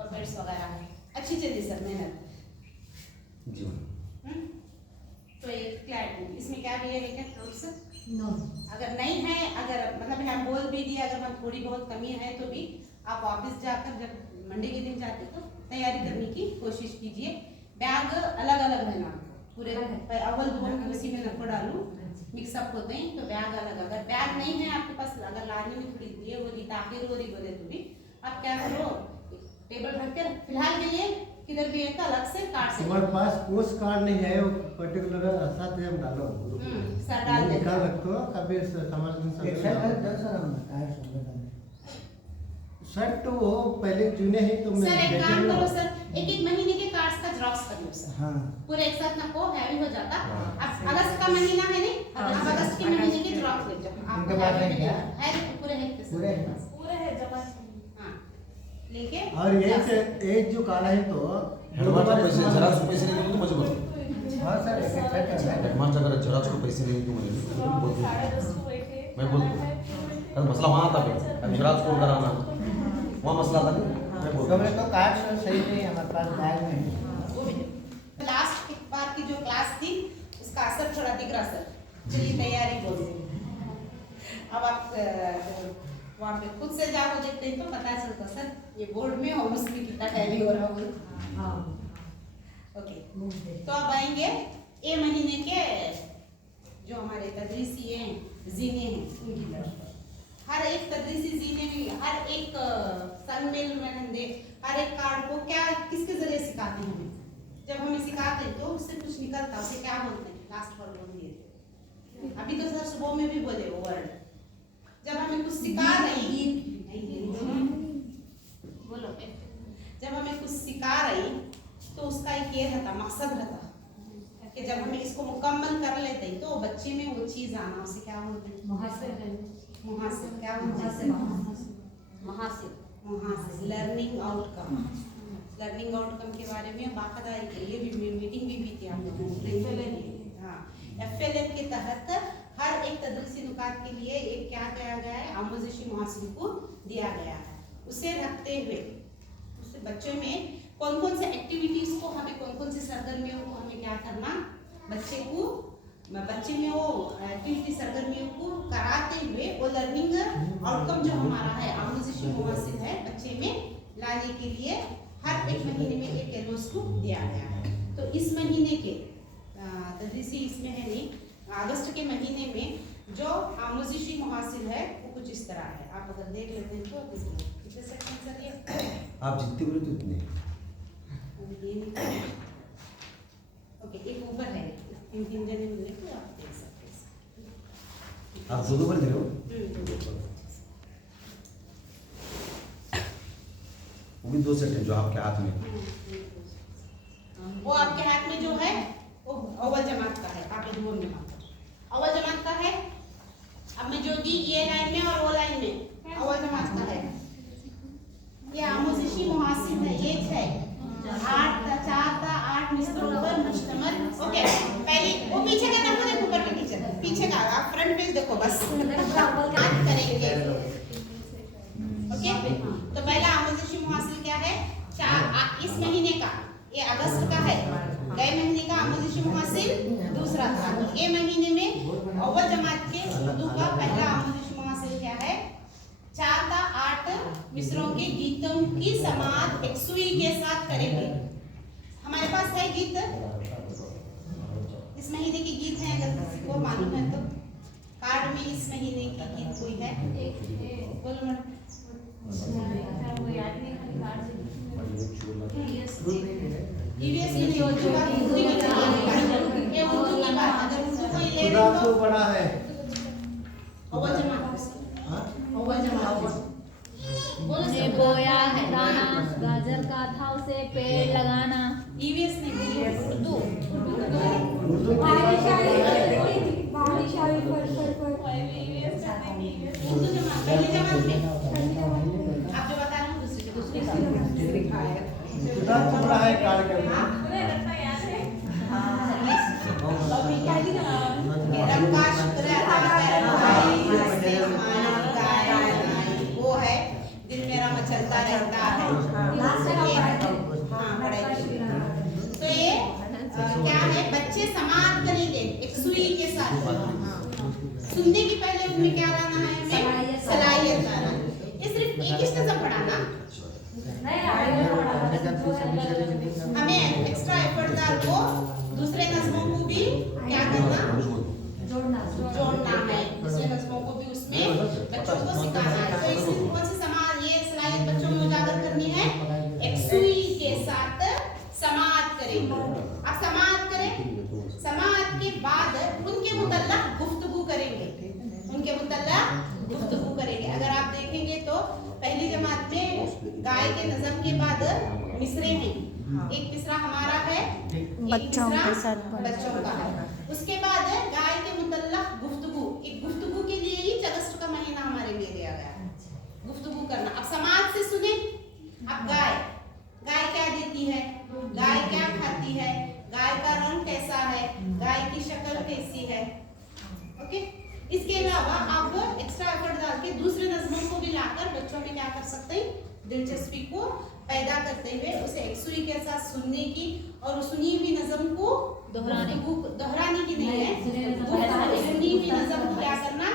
Pockets वगैरह है, अच्छी चीज़ सर, मेहनत जी। तो एक क्लैरिटी इसमें क्या भी है क्या फ्रूट्स नो अगर नहीं है, अगर मतलब हम बोल भी दिए अगर हम थोड़ी बहुत कमी है तो भी आप ऑफिस जाकर जब मंडे के दिन जाते तो तैयारी करने की कोशिश कीजिए। बैग अलग अलग रहना पूरे, अव्वल दुअल उसी में रखो डालू, मिक्सअप होते हैं तो बैग अलग। अगर बैग नहीं है आपके पास, अगर लाने में थोड़ी देर हो रही ताखिर हो रही बोले तो भी आप क्या करो, टेबल रख कर फिलहाल के लिए किधर भी एक अलग से कार्ड से हमारे पास पोस्ट कार्ड नहीं है, वो पर्टिकुलर साथ में हम डालो सर डाल देते निकाल रखो कभी सामान शर्ट तो वो पहले चुने ही तो मैं सर एक काम करो सर, एक एक महीने के कार्ड्स का जेरॉक्स कर लो सर। हाँ पूरे एक साथ नको हैवी हो जाता। अब अगस्त का महीना है नहीं, अब अगस्त के महीने के जेरॉक्स ले जाओ आप, इनके पास है क्या? है पूरे है पूरे हैं। पूरे है जमा। हां लेके और ये जो काला है तो हेडमास्टर पैसे जेरॉक्स पैसे नहीं देंगे तो मुझे बोलो। हाँ सर हेडमास्टर अगर जेरॉक्स को पैसे नहीं देंगे तो मुझे बोल, मैं बोल दूँ। अरे मसला वहाँ आता फिर जेरॉक्स को कराना वहाँ मसला आता नहीं, मैं बोल दूँ। तो कार्ड सही नहीं हमारे पास बैग में। लास्ट बार की जो क्लास थी उसका असर थोड़ा दिख रहा सर, चलिए तैयारी बोल रही। अब आप वहाँ पे खुद से जाकर देखते हैं तो पता चलता सर ये बोर्ड में और उसमें कितना टैली हो रहा होगा। ओके तो अब आएंगे ए महीने के जो हमारे तदरीसी हैं जीने हैं उनकी तरफ। हर एक तदरीसी जीने में हर एक सनमेल में हर एक कार्ड को क्या किसके जरिए सिखाते हैं हमें, जब हमें सिखाते हैं तो उससे कुछ निकलता है, उसे क्या बोलते हैं लास्ट वर्ड बोल दिए थे अभी तो सर सुबह में भी बोले वो वर्ड। जब हमें कुछ सिखा रही बोलो, जब हमें कुछ सिखा रही तो उसका एक ये रहता मकसद रहता कि जब हमें इसको मुकम्मल कर लेते हैं तो बच्चे में वो चीज़ आना, उसे क्या बोलते हैं मुहासिल, क्या बोलते हैं मुहासिल, लर्निंग आउटकम। लर्निंग आउटकम के बारे में बाकायदा ये भी मीटिंग भी थी आप लोगों की। हाँ FLN के तहत हर एक तदरीसी नुकात के लिए एक क्या किया गया है, आमोज़िशी मुहासिल को दिया गया है। उसे रखते हुए उससे बच्चों में कौन कौन से एक्टिविटीज़ को हमें, कौन कौन से सरगर्मियों को हमें क्या करना, बच्चे में वो एक्टिविटी सरगर्मियों को कराते हुए वो लर्निंग आउटकम जो हमारा है आमोज़िशी मुहासिल है बच्चे में लाने के लिए हर एक महीने में एक एलोस को दिया गया है। तो इस महीने के तदरीसी इसमें है नहीं, अगस्त के महीने में जो आमोज़िशी मुहासिल है वो कुछ इस तरह है। आप अगर देख लेते हैं तो कितने सेकंड सर ये आप जितने बोले तो उतने। ओके एक ऊपर है इन तीन जने मिलने को आप देख सकते हैं। आप दो बोल दे रहे हो, वो भी 2 सेट है जो आपके हाथ में। वो आपके हाथ में जो है वो अव्वल जमात का है, आप दुआ में अव्वल जमात का है। अब मैं जो दी ये लाइन में और वो लाइन में अव्वल जमात का है। ये आमोज़िशी मुहासिल है, ये है 8 मिसरों पर मुश्तमिल। ओके पहले वो पीछे का ना देखो, ऊपर के पीछे का आप फ्रंट पेज देखो बस बात करेंगे। ओके तो पहला आमोज़िशी मुहासिल क्या है, इस महीने का ये अगस्त का है, गए महीने का आमोज़िशी मुहासिल दूसरा था। तो ये महीने में अव्वल जमात के उर्दू का पहला आमोज़िशी मुहासिल क्या है, 4 ता 8 मिसरों के गीतों की समाअत एक सुई के साथ करेंगे। हमारे पास है गीत, इस महीने के गीत हैं, अगर किसी को मालूम है तो कार्ड में इस महीने की गीत कोई है बोलो मैडम। EVS की नहीं, उर्दू का हिंदी में चलिए, ये उर्दू की बात, अगर उर्दू कोई ले रहे तो बड़ा है अव्वल जमात, हाँ अव्वल जमात बोलो ने सब। बोया है दाना, गाजर का था उसे पेड़ लगाना। EVS नहीं, उर्दू उर्दू उर्दू जमात पहले जमात में आप जो बता रहे हो दूसरी कितना बड़ा है कार्ड के रब का शुक्र अदा कर भाई, हंसते हमारी गाय वो है दिल मेरा मचलता रहता है। हमें एक्स्ट्रा एफर्ट डाल को दूसरे नज़मों को भी क्या करना, जोड़ना है, दूसरे नज़मों को भी उसमें बच्चों को सिखाना है। तो इसमें कौन सी समाज ये सलाहियत बच्चों में उजागर करनी है, एक्सुई के साथ समाअत करेंगे। अब समाअत करें, समाअत के बाद उनके मुतल्लक गुफ्तगू करेंगे, उनके मुतल्लक गुफ्तगू करेंगे। अगर आप देखेंगे तो पहली जमात में गाय के नज़म के बाद मिसरे हैं, एक मिसरा हमारा है, बच्चों के साथ बच्चों का है। उसके बाद गाय के मुतल्लक गुफ्तगू, एक गुफ्तगू के लिए ही अगस्त का महीना हमारे लिए दिया गया है, गुफ्तगू करना। अब समाज से सुने, अब गाय क्या देती है, गाय क्या खाती है, गाय का रंग कैसा है, गाय की शक्ल कैसी है। ओके, इसके अलावा आप एक्स्ट्रा एफर्ट डाल के दूसरे नज़मों को भी लाकर बच्चों में क्या कर सकते हैं, दिलचस्पी को पैदा करते हुए उसे एक्सुई के साथ सुनने की और सुनी हुई नज़म को दोहराने की नहीं है, सुनी हुई नज़म को क्या करना,